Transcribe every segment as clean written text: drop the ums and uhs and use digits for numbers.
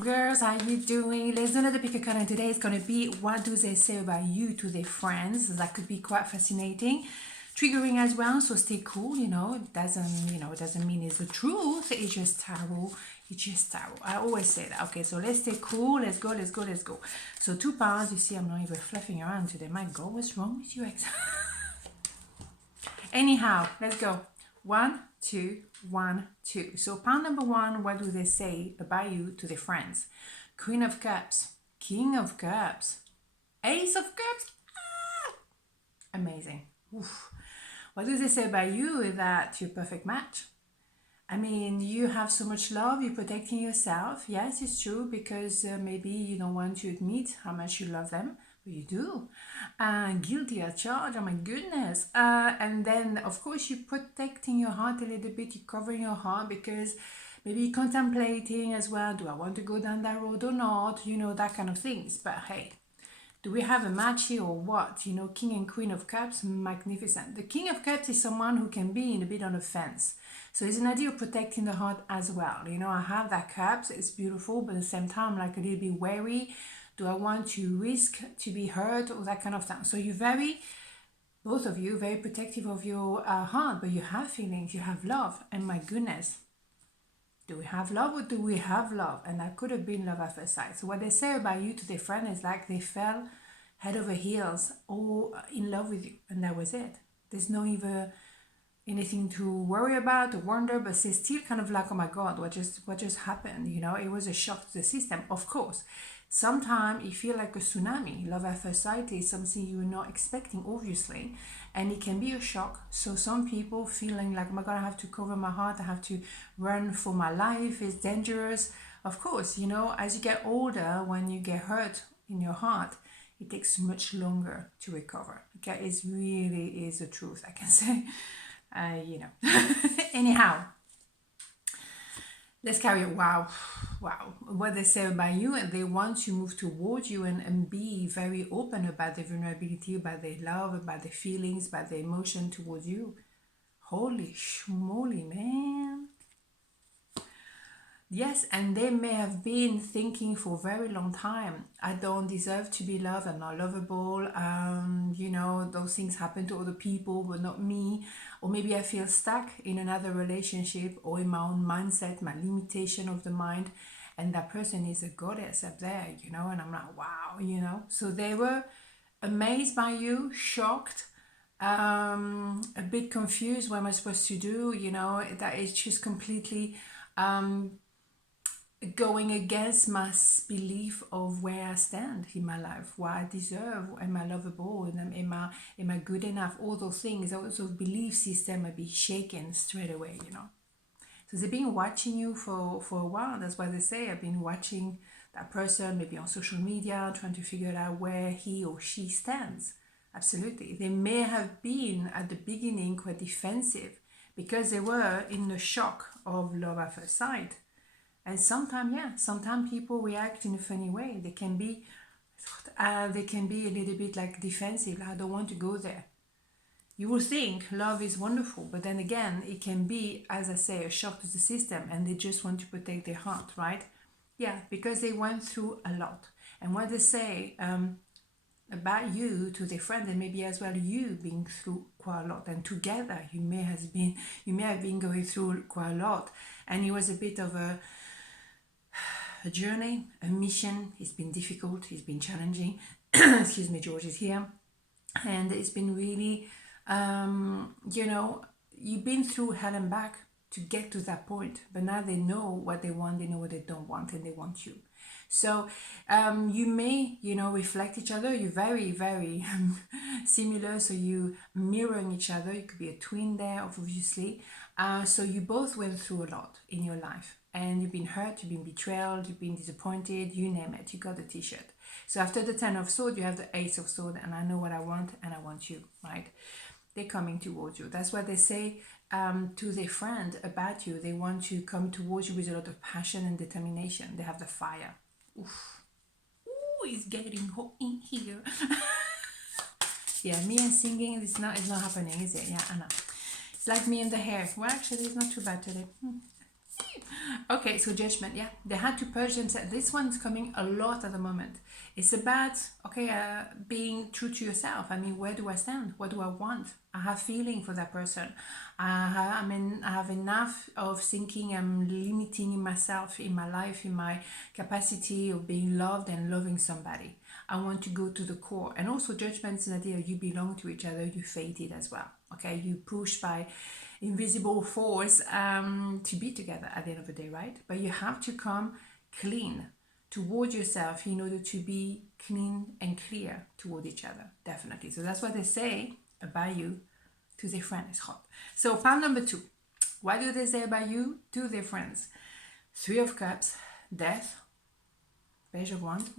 Girls, how you doing? Let's do another pick a card, and today is going to be what do they say about you to their friends. That could be quite fascinating, triggering as well. So stay cool. It doesn't mean it's the truth. It's just tarot. It's just tarot. I always say that. Okay, so let's stay cool. Let's go. Let's go. Let's go. So 2 pounds. You see, I'm not even fluffing around today. My God, what's wrong with you, ex? Anyhow, let's go. 1, 2, 1, 2. So pound number 1, what do they say about you to their friends? Queen of Cups, King of Cups, Ace of Cups. Amazing. Oof. What do they say about you? Is that you're a perfect match? I mean, you have so much love, you're protecting yourself. Yes, it's true, because maybe you don't want to admit how much you love them, but you do. Guilty as charged, oh my goodness. And then, of course, you're protecting your heart a little bit, you're covering your heart, because maybe you're contemplating as well, do I want to go down that road or not? That kind of things. But hey, do we have a match here or what? King and Queen of Cups, magnificent. The King of Cups is someone who can be in a bit on a fence. So it's an idea of protecting the heart as well. I have that cups, it's beautiful, but at the same time, like a little bit wary. Do I want to risk to be hurt or that kind of thing? So you're both of you, very protective of your heart, but you have feelings, you have love, and my goodness, do we have love or do we have love? And that could have been love at first sight. So what they say about you to their friend is like they fell head over heels or in love with you, and that was it. There's no even anything to worry about or wonder, but it's still kind of like, oh my God, what just happened? It was a shock to the system. Of course, sometimes you feel like a tsunami. Love at first sight is something you're not expecting, obviously, and it can be a shock. So some people feeling like, oh my God, I have to cover my heart, I have to run for my life, it's dangerous. Of course, as you get older, when you get hurt in your heart, it takes much longer to recover. Okay, it really is the truth, I can say. Anyhow, let's carry on. Wow. What they say about you, and they want to move towards you and be very open about their vulnerability, about their love, about their feelings, about their emotion towards you. Holy schmoly, man. Yes, and they may have been thinking for a very long time, I don't deserve to be loved, I'm not lovable, those things happen to other people, but not me. Or maybe I feel stuck in another relationship or in my own mindset, my limitation of the mind, and that person is a goddess up there, and I'm like, wow. So they were amazed by you, shocked, a bit confused, what am I supposed to do, that is just completely going against my belief of where I stand in my life, what I deserve, am I lovable, and am I good enough, all those things, all those belief system will be shaken straight away, So they've been watching you for a while. That's why they say I've been watching that person, maybe on social media, trying to figure out where he or she stands. Absolutely. They may have been at the beginning quite defensive because they were in the shock of love at first sight. And sometimes people react in a funny way. They can be a little bit like defensive. I don't want to go there. You will think love is wonderful, but then again, it can be, as I say, a shock to the system, and they just want to protect their heart, right? Yeah, because they went through a lot. And what they say about you to their friend, and maybe as well you being through quite a lot, and together you may have been going through quite a lot, and it was a bit of a journey, a mission. It's been difficult, it's been challenging. Excuse me, George is here. And it's been really, you've been through hell and back to get to that point. But now they know what they want, they know what they don't want, and they want you. So you may, reflect each other. You're very, very similar. So you mirroring each other. You could be a twin there, obviously. So you both went through a lot in your life. And you've been hurt, you've been betrayed, you've been disappointed, you name it. You got the t-shirt. So after the 10 of Swords, you have the Ace of Swords. And I know what I want, and I want you, right? They're coming towards you. That's what they say to their friend about you. They want to come towards you with a lot of passion and determination. They have the fire. Oof. Ooh, it's getting hot in here. Yeah, me and singing, it's not happening, is it? Yeah, I know. It's like me and the hair. Well, actually, it's not too bad today. Okay, so judgment, yeah. They had to purge themselves. This one's coming a lot at the moment. It's about, okay, being true to yourself. I mean, where do I stand? What do I want? I have feeling for that person. I have enough of thinking I'm limiting myself in my life, in my capacity of being loved and loving somebody. I want to go to the core. And also judgment is an idea you belong to each other, you fated as well. Okay, you push by invisible force to be together at the end of the day, right? But you have to come clean toward yourself in order to be clean and clear toward each other, definitely. So that's what they say about you to their friends. So pile number 2. What do they say about you to their friends? 3 of Cups, Death, Page of Wands.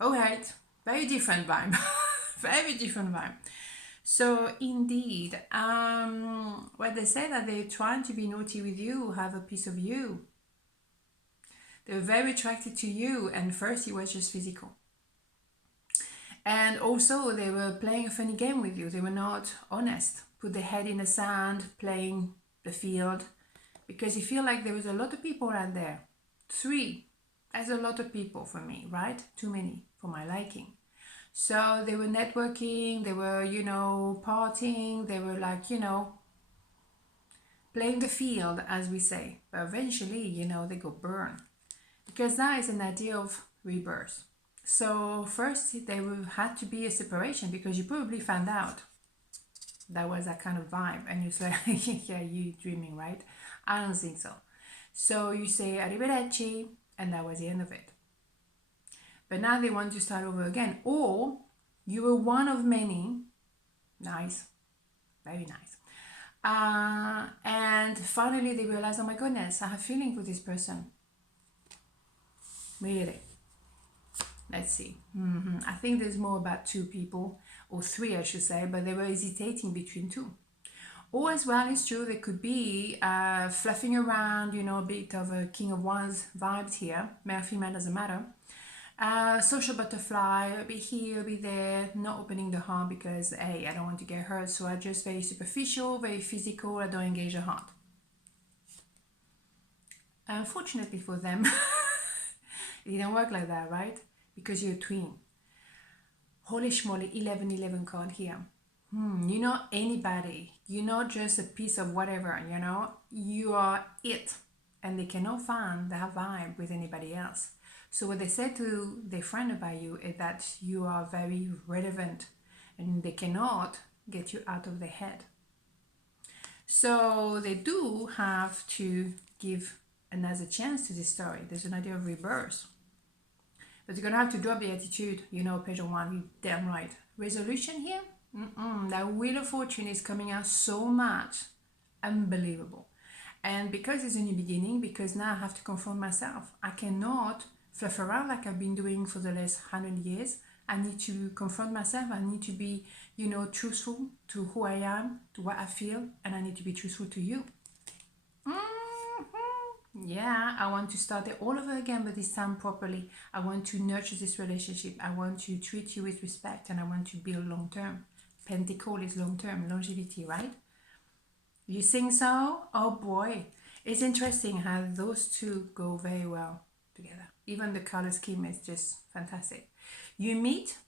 All right, very different vibe. Very different vibe. So indeed, what they say that they're trying to be naughty with you, have a piece of you. They're very attracted to you, and first it was just physical. And also they were playing a funny game with you. They were not honest. Put their head in the sand, playing the field, because you feel like there was a lot of people out there. 3, that's a lot of people for me, right? Too many for my liking. So they were networking, they were, partying, they were like, playing the field, as we say. But eventually, they go burn. Because that is an idea of rebirth. So first, there had to be a separation, because you probably found out that was that kind of vibe. And you're like, yeah, you dreaming, right? I don't think so. So you say, arrivederci, and that was the end of it. But now they want to start over again. Or you were one of many. Nice. Very nice. And finally they realize, oh my goodness, I have feeling for this person. Really? Let's see. I think there's more about 2 people, or 3 I should say, but they were hesitating between 2. Or as well, it's true, they could be fluffing around, a bit of a King of Wands vibes here. Male, female, doesn't matter. Social butterfly, a bit here, a bit there, not opening the heart because, hey, I don't want to get hurt, so I just very superficial, very physical, I don't engage the heart. Unfortunately for them, it didn't work like that, right? Because you're a twin. Holy schmoly, 11 card here. You're not anybody. You're not just a piece of whatever, You are it. And they cannot find that vibe with anybody else. So what they said to their friend about you is that you are very relevant and they cannot get you out of their head. So they do have to give another chance to this story. There's an idea of rebirth. But you're going to have to drop the attitude, Page of Wands, you're damn right. Resolution here? That Wheel of Fortune is coming out so much. Unbelievable. And because it's a new beginning, because now I have to confront myself. I cannot fluff around like I've been doing for the last 100 years. I need to confront myself. I need to be, truthful to who I am, to what I feel, and I need to be truthful to you. Yeah, I want to start it all over again, but this time properly. I want to nurture this relationship. I want to treat you with respect, and I want to build long term. Pentacle is long term, longevity, right? You think so? Oh boy. It's interesting how those 2 go very well together. Even the color scheme is just fantastic. You meet,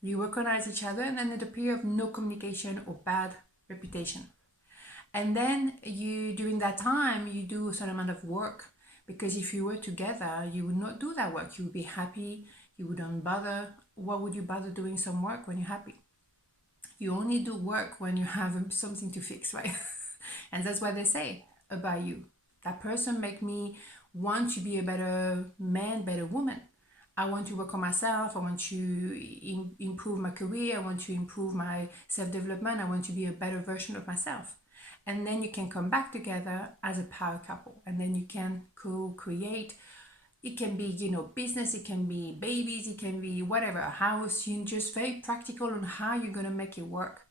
you recognize each other, and then at a period of no communication or bad reputation. And then during that time, you do a certain amount of work, because if you were together, you would not do that work. You would be happy. You wouldn't bother. What would you bother doing some work when you're happy? You only do work when you have something to fix, right? And that's what they say about you. That person make me want to be a better man, better woman. I want to work on myself. I want to improve my career. I want to improve my self-development. I want to be a better version of myself. And then you can come back together as a power couple. And then you can co-create. It can be, business. It can be babies. It can be whatever, a house. You're just very practical on how you're going to make it work.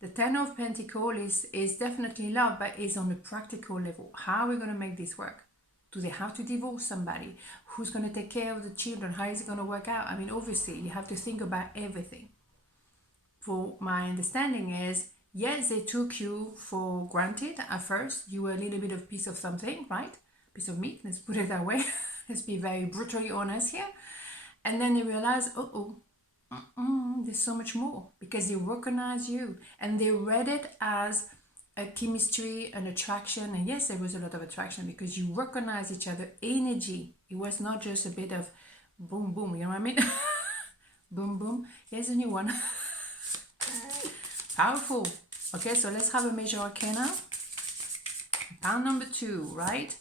The Ten of Pentacles is definitely love, but is on a practical level. How are we going to make this work? Do they have to divorce somebody? Who's going to take care of the children? How is it going to work out? I mean, obviously, you have to think about everything. For my understanding is, Yes, they took you for granted at first. You were a little bit of piece of something, right? Piece of meat, let's put it that way. Let's be very brutally honest here. And then they realized, there's so much more, because they recognize you and they read it as a chemistry, an attraction. And yes, there was a lot of attraction because you recognize each other energy. It was not just a bit of boom, boom, you know what I mean? Boom, boom. Here's a new one. Powerful. Okay, so let's have a major arcana. Pound number 2, right?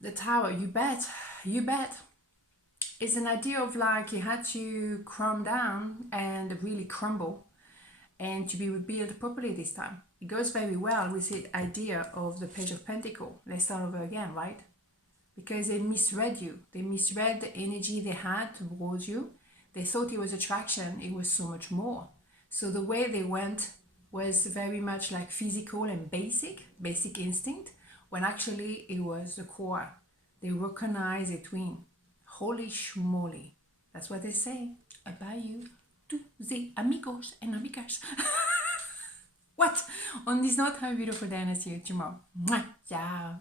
The Tower. You bet. You bet. It's an idea of like you had to crumb down and really crumble and to be rebuilt properly this time. It goes very well with the idea of the Page of Pentacles. Let's start over again, right? Because they misread you. They misread the energy they had towards you. They thought it was attraction. It was so much more. So the way they went was very much like physical and basic instinct, when actually it was the core. They recognize a twin. Holy schmoly. That's what they say about you to the amigos and amigas. What? On this note, have a beautiful day and I'll see you tomorrow. Mwah. Ciao.